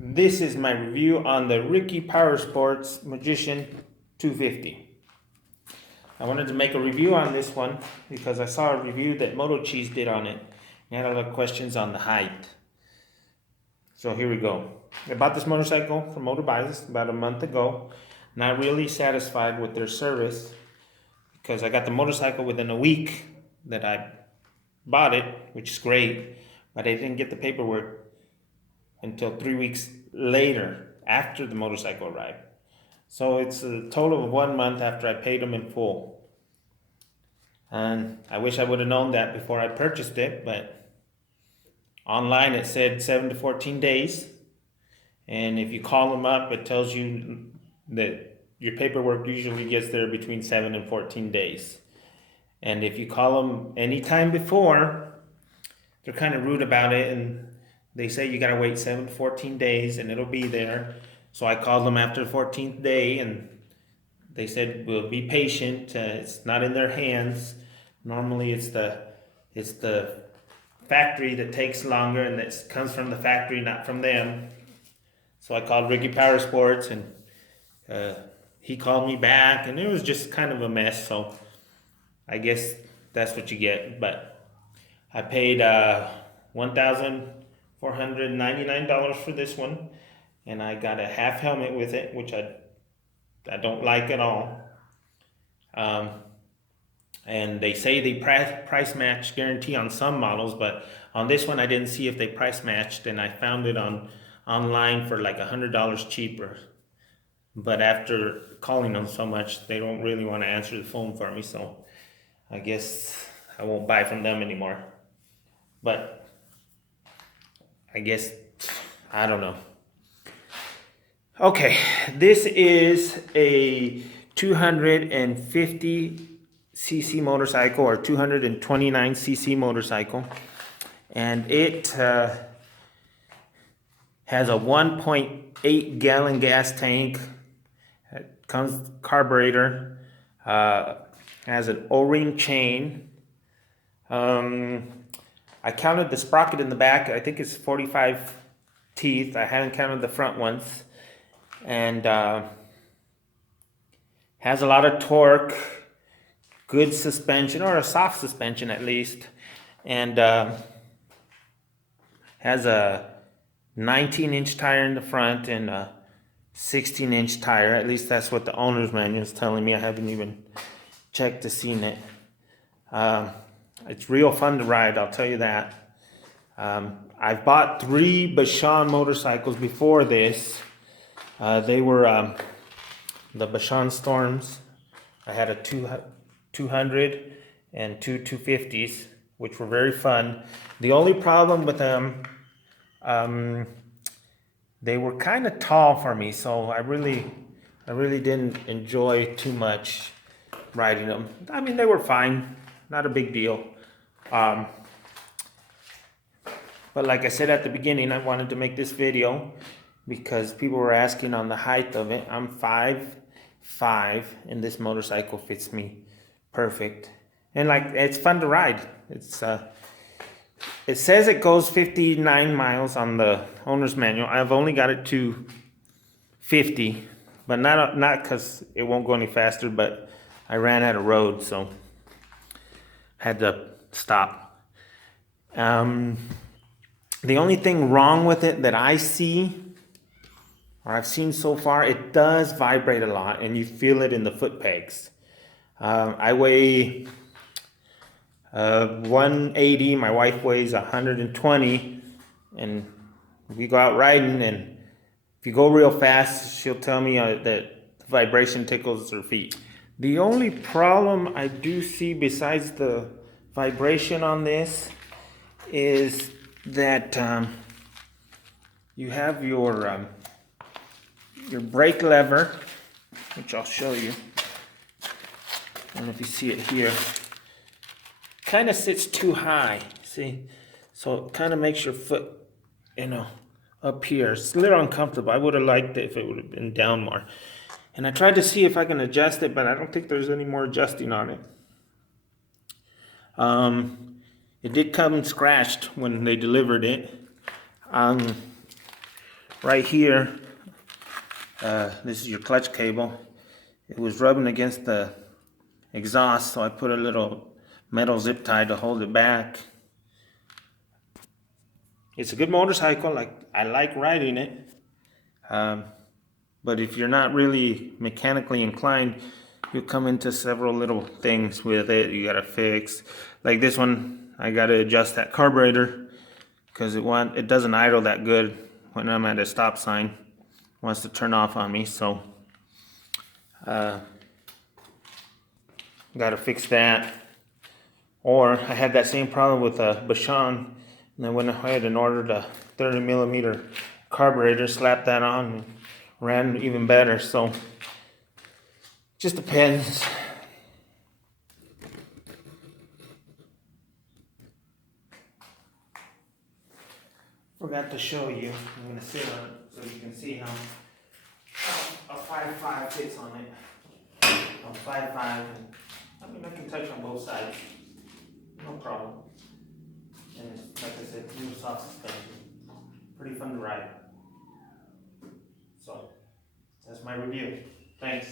This is my review on the Ricky Power Sports Magician 250. I wanted to make a review on this one because I saw a review that Moto Cheese did on it. He had a lot of questions on the height. So here we go. I bought this motorcycle from Motor Buys about a month ago. Not really satisfied with their service because I got the motorcycle within a week that I bought it, which is great, but I didn't get the paperwork until 3 weeks later after the motorcycle arrived. So it's a total of 1 month after I paid them in full. And I wish I would have known that before I purchased it, but online it said 7 to 14 days. And if you call them up, it tells you that your paperwork usually gets there between 7 and 14 days. And if you call them anytime before, they're kind of rude about it, and they say you gotta wait 7 to 14 days and it'll be there. So I called them after the 14th day and they said, we'll be patient, it's not in their hands. Normally it's the factory that takes longer, and that comes from the factory, not from them. So I called Ricky Power Sports and he called me back, and it was just kind of a mess. So I guess that's what you get. But I paid $1,499 for this one, and I got a half helmet with it, which I don't like at all. And they say they price match guarantee on some models, but on this one I didn't see if they price matched, and I found it online for like $100 cheaper. But after calling them so much, they don't really want to answer the phone for me, so I guess I won't buy from them anymore. But I guess, I don't know. Okay, this is a 250cc motorcycle, or 229cc motorcycle, and it has a 1.8 gallon gas tank. It comes carburetor, has an O-ring chain. I counted the sprocket in the back. I think it's 45 teeth. I haven't counted the front ones. And has a lot of torque, good suspension, or a soft suspension at least, and has a 19-inch tire in the front and a 16-inch tire. At least that's what the owner's manual is telling me. I haven't even checked to see it. It's real fun to ride, I'll tell you that. I've bought 3 Bashan motorcycles before this. They were the Bashan Storms. I had a 200 and 250s, which were very fun. The only problem with them, they were kind of tall for me, so I really didn't enjoy too much riding them. I mean, they were fine, not a big deal. But like I said at the beginning, I wanted to make this video because people were asking on the height of it. I'm 5'5", and this motorcycle fits me perfect. And like, it's fun to ride. It's it says it goes 59 miles on the owner's manual. I've only got it to 50, but not because it won't go any faster, but I ran out of road, so had to stop. The only thing wrong with it that I see, or I've seen so far, it does vibrate a lot, and you feel it in the foot pegs. I weigh 180, my wife weighs 120, and we go out riding, and if you go real fast, she'll tell me that the vibration tickles her feet. The only problem I do see besides the vibration on this is that you have your brake lever, which I'll show you. I don't know if you see it here. Kind of sits too high, see? So it kind of makes your foot, up here. It's a little uncomfortable. I would have liked it if it would have been down more. And I tried to see if I can adjust it, but I don't think there's any more adjusting on it. It did come scratched when they delivered it. right here, this is your clutch cable. It was rubbing against the exhaust, so I put a little metal zip tie to hold it back. It's a good motorcycle. I like riding it. But if you're not really mechanically inclined, you'll come into several little things with it you gotta fix. Like this one, I gotta adjust that carburetor because it doesn't idle that good when I'm at a stop sign. It wants to turn off on me, so gotta fix that. Or I had that same problem with a Bashan, and I went ahead and ordered a 30mm carburetor, slapped that on, and ran even better. So just depends. Forgot to show you. I'm gonna sit on it so you can see how a 5.5 fits on it. A 5.5. I can touch on both sides. No problem. And it's, like I said, new soft suspension. Pretty fun to ride. So that's my review. Thanks.